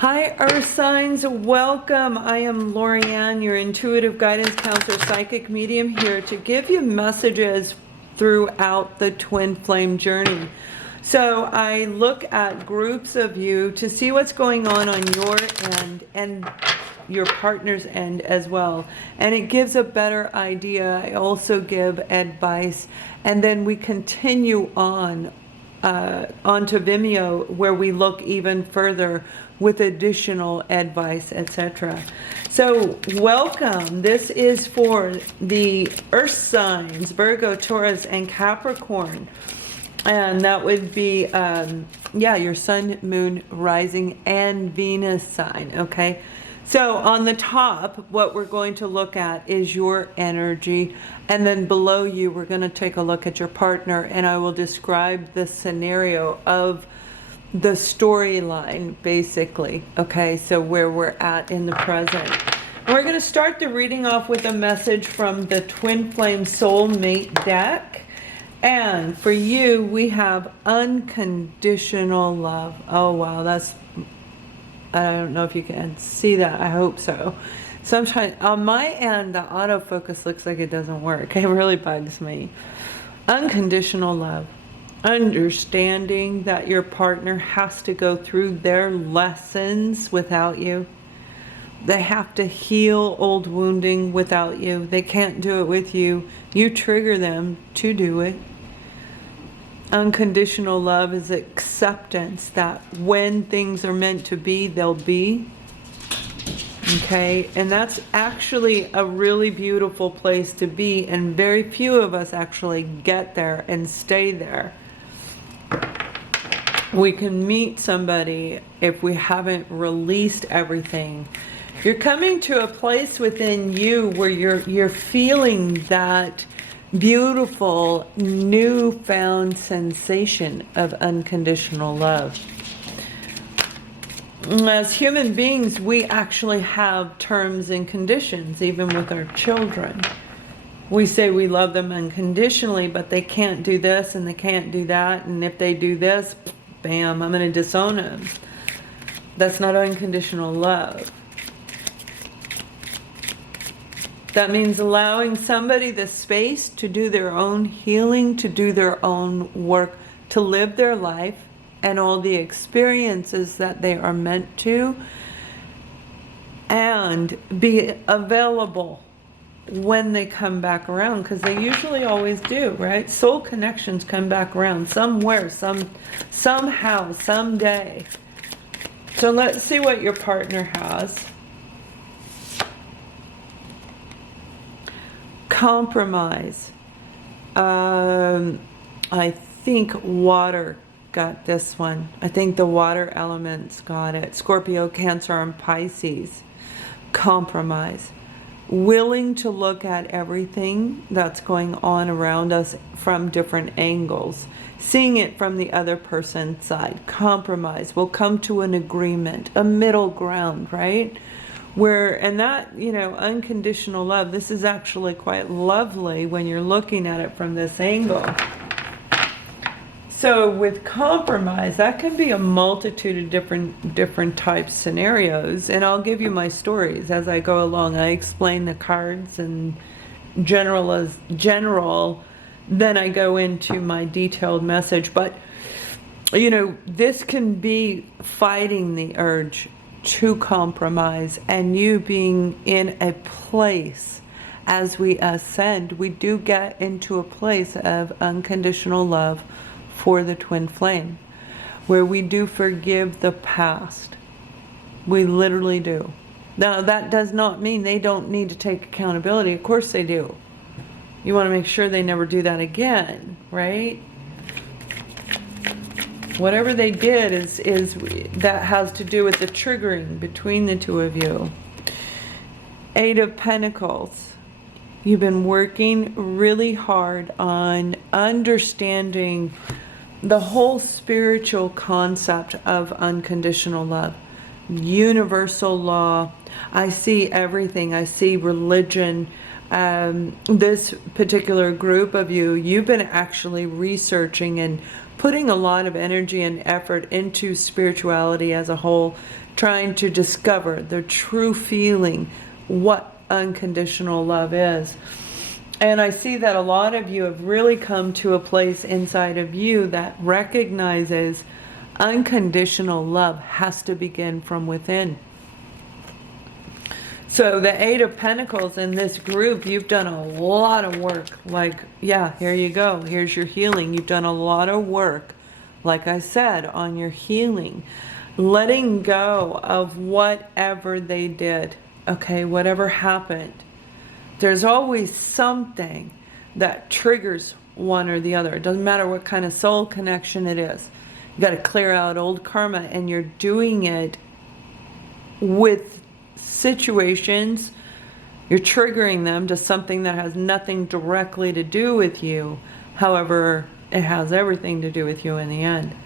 Hi, Earth Signs. Welcome. I am Lorianne, your intuitive guidance counselor, psychic medium, here to give you messages throughout the twin flame journey. So I look at groups of you to see what's going on your end and your partner's end as well. And it gives a better idea. I also give advice. And then we continue on onto Vimeo, where we look even further with additional advice, etc. So welcome. This is for the earth signs, Virgo, Taurus, and Capricorn. And that would be, your sun, moon, rising, and Venus sign, okay? So on the top, what we're going to look at is your energy. And then below you, we're going to take a look at your partner. And I will describe the scenario of the storyline, basically. Okay, so where we're at in the present. And we're going to start the reading off with a message from the Twin Flame Soulmate deck. And for you, we have unconditional love. Oh, wow, I don't know if you can see that. I hope so. Sometimes on my end, the autofocus looks like it doesn't work. It really bugs me. Unconditional love. Understanding that your partner has to go through their lessons without you. They have to heal old wounding without you. They can't do it with you. You trigger them to do it. Unconditional love is acceptance that when things are meant to be, they'll be. Okay, and that's actually a really beautiful place to be, and very few of us actually get there and stay there. We can meet somebody if we haven't released everything. You're coming to a place within you where you're feeling that beautiful newfound sensation of unconditional love. As human beings, we actually have terms and conditions, even with our children. We say we love them unconditionally, but they can't do this and they can't do that, and if they do this, bam, I'm going to disown them. That's not unconditional love. That means allowing somebody the space to do their own healing, to do their own work, to live their life and all the experiences that they are meant to, and be available when they come back around, because they usually always do, right? Soul connections come back around somewhere, somehow, someday. So let's see what your partner has. Compromise. I think water got this one. I think the water elements got it. Scorpio, Cancer, and Pisces. Compromise. Willing to look at everything that's going on around us from different angles. Seeing it from the other person's side. Compromise. We'll come to an agreement, a middle ground, right? And that, unconditional love, this is actually quite lovely when you're looking at it from this angle. So with compromise, that can be a multitude of different types scenarios, and I'll give you my stories as I go along. I explain the cards and general, then I go into my detailed message. But, this can be fighting the urge to compromise, and you being in a place, as we ascend, we do get into a place of unconditional love for the twin flame, where we do forgive the past. We literally do. Now, that does not mean they don't need to take accountability. Of course they do. You want to make sure they never do that again, right? Whatever they did is that has to do with the triggering between the two of you. Eight of Pentacles. You've been working really hard on understanding the whole spiritual concept of unconditional love. Universal law. I see everything. I see religion. This particular group of you, you've been actually researching and putting a lot of energy and effort into spirituality as a whole, trying to discover the true feeling, what unconditional love is. And I see that a lot of you have really come to a place inside of you that recognizes unconditional love has to begin from within. So the Eight of Pentacles in this group, you've done a lot of work. Like, yeah, here you go. Here's your healing. You've done a lot of work, like I said, on your healing. Letting go of whatever they did, okay, whatever happened. There's always something that triggers one or the other. It doesn't matter what kind of soul connection it is. You got to clear out old karma, and you're doing it with situations. You're triggering them to something that has nothing directly to do with you. However, it has everything to do with you in the end.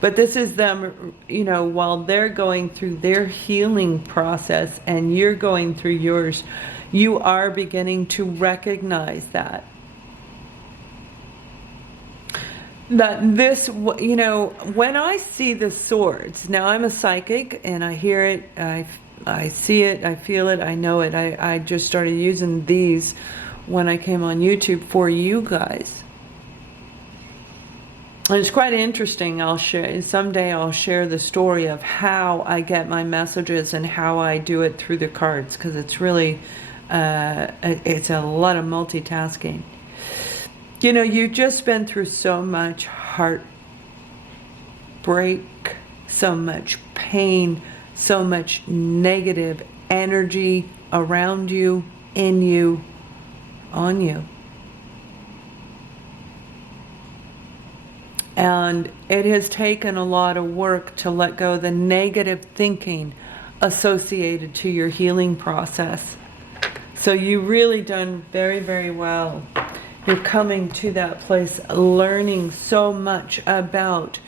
But this is them, you know, while they're going through their healing process and you're going through yours, you are beginning to recognize that this, you know, when I see the swords, now I'm a psychic and I hear it, I see it, I feel it, I know it. I just started using these when I came on YouTube for you guys. And it's quite interesting. Someday I'll share the story of how I get my messages and how I do it through the cards, because it's really, it's a lot of multitasking. You know, you've just been through so much heartbreak, so much pain, so much negative energy around you, in you, on you. And it has taken a lot of work to let go of the negative thinking associated to your healing process. So you've really done very, very well. You're coming to that place, learning so much about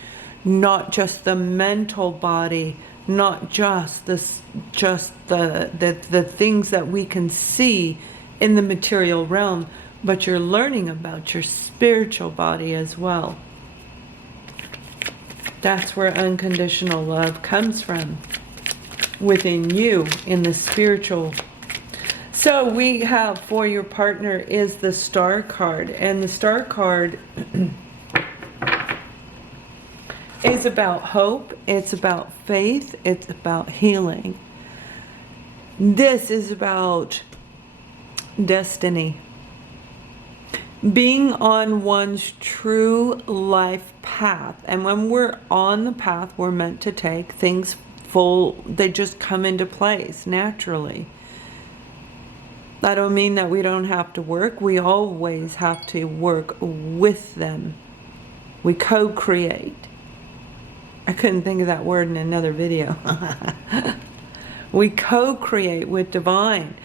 not just the mental body, not just this, just the things that we can see in the material realm, but you're learning about your spiritual body as well. That's where unconditional love comes from, within you, in the spiritual. So we have, for your partner, is the Star card. And the Star card is about hope, it's about faith, it's about healing. This is about destiny. Being on one's true life path. And when we're on the path we're meant to take, things they just come into place naturally. I don't mean that we don't have to work. We always have to work with them. We co-create. I couldn't think of that word in another video. We co-create with divine.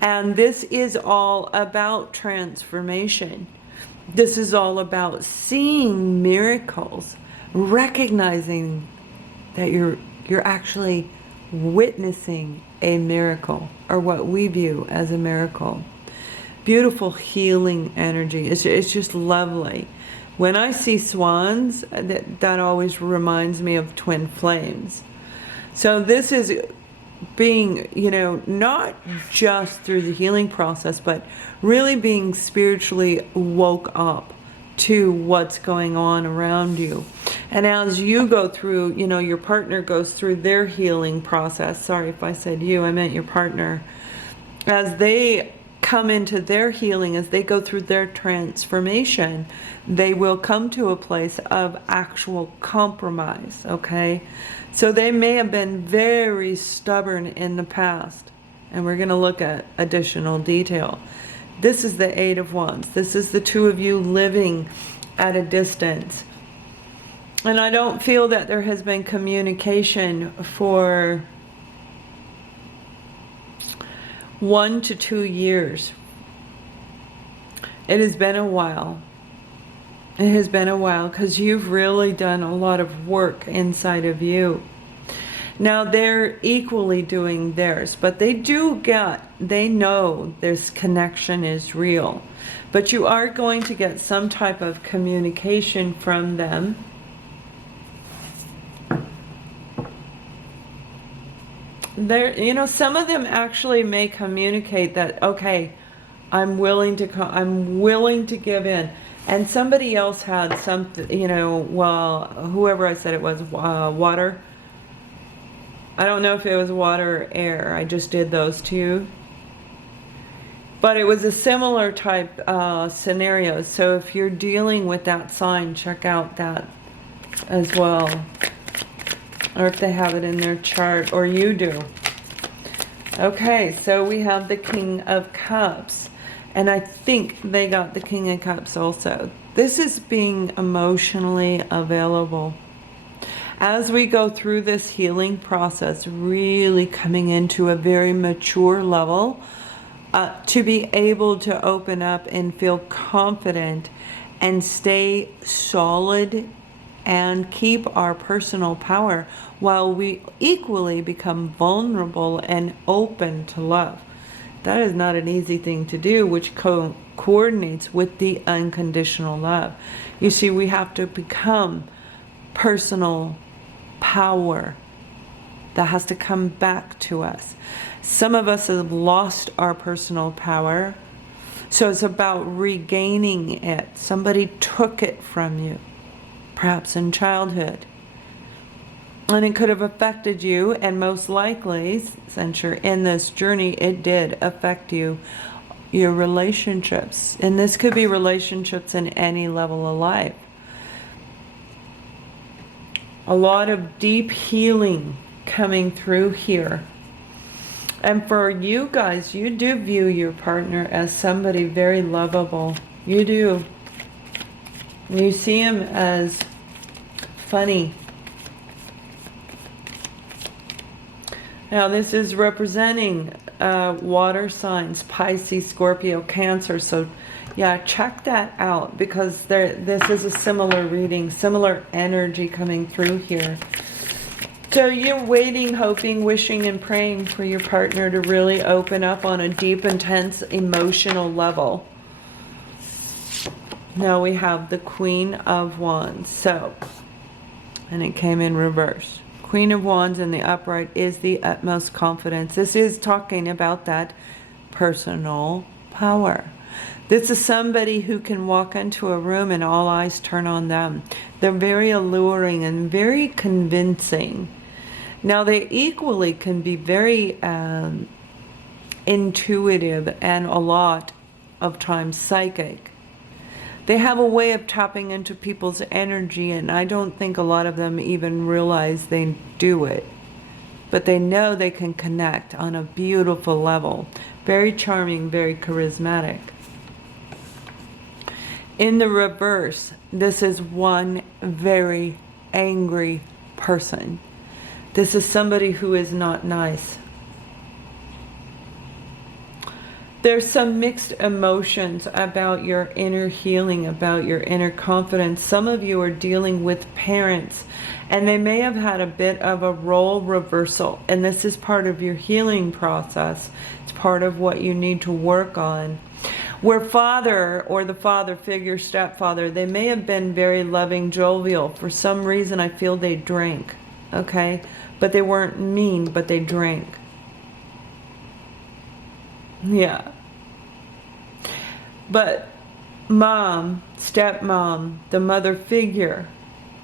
And this is all about transformation. This is all about seeing miracles, recognizing that you're actually witnessing a miracle, or what we view as a miracle. Beautiful healing energy. It's just lovely. When I see swans, that always reminds me of twin flames. So this is being, you know, not just through the healing process, but really being spiritually woke up to what's going on around you. And as you go through, you know, your partner goes through their healing process. Sorry if I said you, I meant your partner. As they come into their healing, as they go through their transformation, they will come to a place of actual compromise, okay? So they may have been very stubborn in the past, and we're going to look at additional detail. This is the Eight of Wands. This is the two of you living at a distance. And I don't feel that there has been communication for 1 to 2 years. It has been a while. It has been a while, because you've really done a lot of work inside of you. Now they're equally doing theirs, but they know this connection is real. But you are going to get some type of communication from them. There, you know, some of them actually may communicate that, okay, I'm willing to I'm willing to give in. And somebody else had something, you know, well, whoever I said it was, water. I don't know if it was water or air. I just did those two. But it was a similar type scenario. So if you're dealing with that sign, check out that as well. Or if they have it in their chart, or you do. Okay, so we have the King of Cups. And I think they got the King of Cups also. This is being emotionally available. As we go through this healing process, really coming into a very mature level, to be able to open up and feel confident and stay solid and keep our personal power while we equally become vulnerable and open to love. That is not an easy thing to do, which coordinates with the unconditional love. You see, we have to become personal power. That has to come back to us. Some of us have lost our personal power, so it's about regaining it. Somebody took it from you, perhaps in childhood. And it could have affected you, and most likely, since you're in this journey, it did affect you, your relationships. And this could be relationships in any level of life. A lot of deep healing coming through here. And for you guys, you do view your partner as somebody very lovable. You do. You see him as funny. Now this is representing water signs, Pisces, Scorpio, Cancer. So yeah, check that out, because this is a similar reading, similar energy coming through here. So you're waiting, hoping, wishing, and praying for your partner to really open up on a deep, intense, emotional level. Now we have the Queen of Wands. So, and it came in reverse. Queen of Wands in the upright is the utmost confidence. This is talking about that personal power. This is somebody who can walk into a room and all eyes turn on them. They're very alluring and very convincing. Now they equally can be very intuitive and a lot of times psychic. They have a way of tapping into people's energy, and I don't think a lot of them even realize they do it. But they know they can connect on a beautiful level. Very charming, very charismatic. In the reverse, this is one very angry person. This is somebody who is not nice. There's some mixed emotions about your inner healing, about your inner confidence. Some of you are dealing with parents, and they may have had a bit of a role reversal, and this is part of your healing process. It's part of what you need to work on. Where father or the father figure, stepfather, they may have been very loving, jovial. For some reason, I feel they drank, okay? But they weren't mean, but they drank. Yeah. But mom, stepmom, the mother figure,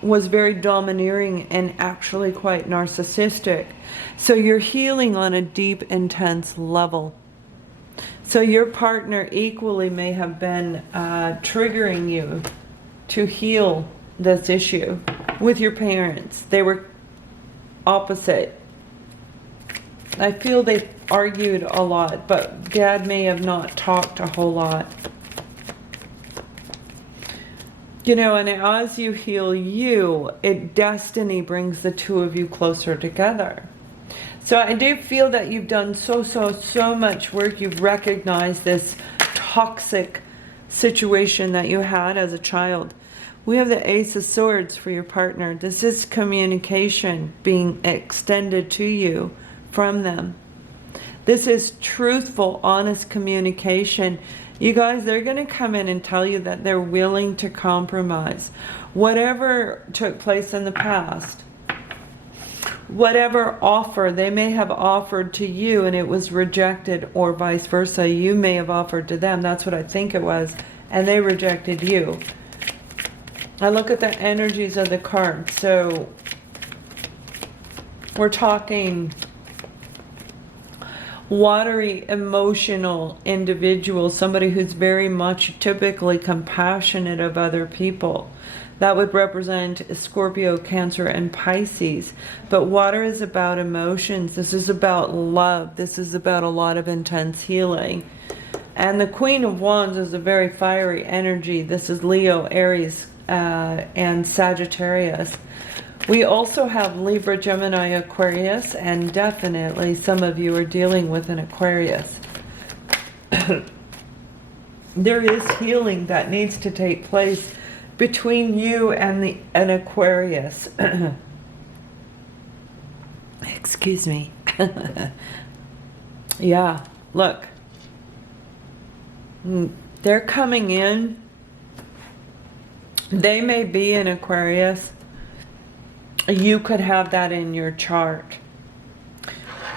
was very domineering and actually quite narcissistic. So you're healing on a deep, intense level. So your partner equally may have been triggering you to heal this issue with your parents. They were opposite. I feel they argued a lot, but dad may have not talked a whole lot. You know, and as you heal you, destiny brings the two of you closer together. So I do feel that you've done so much work. You've recognized this toxic situation that you had as a child. We have the Ace of Swords for your partner. This is communication being extended to you from them. This is truthful, honest communication. You guys, they're going to come in and tell you that they're willing to compromise. Whatever took place in the past, whatever offer they may have offered to you and it was rejected, or vice versa, you may have offered to them. That's what I think it was, and they rejected you. I look at the energies of the card. So we're talking watery, emotional individual, somebody who's very much typically compassionate of other people. That would represent Scorpio, Cancer, and Pisces. But water is about emotions. This is about love. This is about a lot of intense healing. And the Queen of Wands is a very fiery energy. This is Leo, Aries, and Sagittarius. We also have Libra, Gemini, Aquarius, and definitely some of you are dealing with an Aquarius. There is healing that needs to take place between you and an Aquarius. Excuse me. Yeah, look. They're coming in. They may be an Aquarius. You could have that in your chart.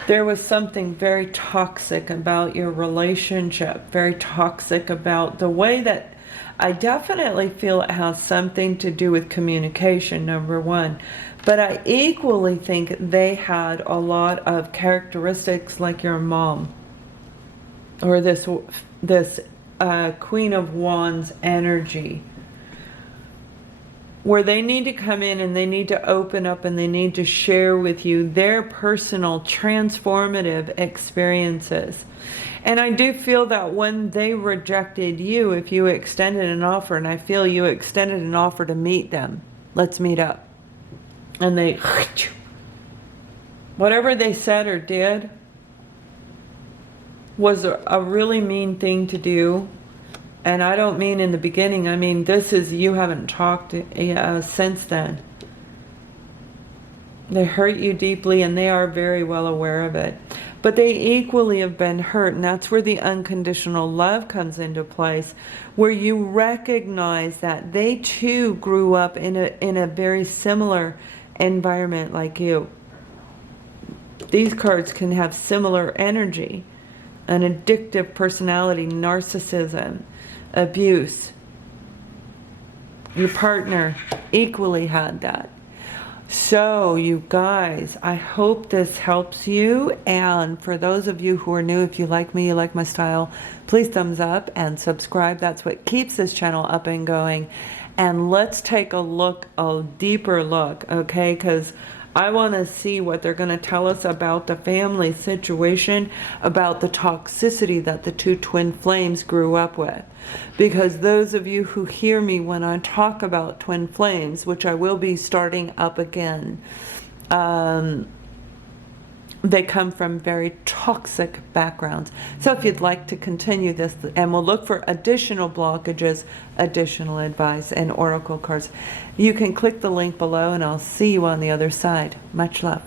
There was something very toxic about your relationship, very toxic about the way that I definitely feel it has something to do with communication, number one. But I equally think they had a lot of characteristics like your mom, or this Queen of Wands energy, where they need to come in and they need to open up and they need to share with you their personal transformative experiences. And I do feel that when they rejected you, if you extended an offer, and I feel you extended an offer to meet them, let's meet up, and they, whatever they said or did was a really mean thing to do. And I don't mean in the beginning. I mean, this is, you haven't talked since then. They hurt you deeply, and they are very well aware of it. But they equally have been hurt, and that's where the unconditional love comes into place, where you recognize that they too grew up in a very similar environment like you. These cards can have similar energy, an addictive personality, narcissism, abuse. Your partner equally had that. So you guys, I hope this helps you. And for those of you who are new, if you like me, you like my style, please thumbs up and subscribe. That's what keeps this channel up and going. And let's take a deeper look, okay? Because I want to see what they're going to tell us about the family situation, about the toxicity that the two twin flames grew up with. Because those of you who hear me when I talk about twin flames, which I will be starting up again, they come from very toxic backgrounds. So if you'd like to continue this, and we'll look for additional blockages, additional advice, and oracle cards, you can click the link below, and I'll see you on the other side. Much love.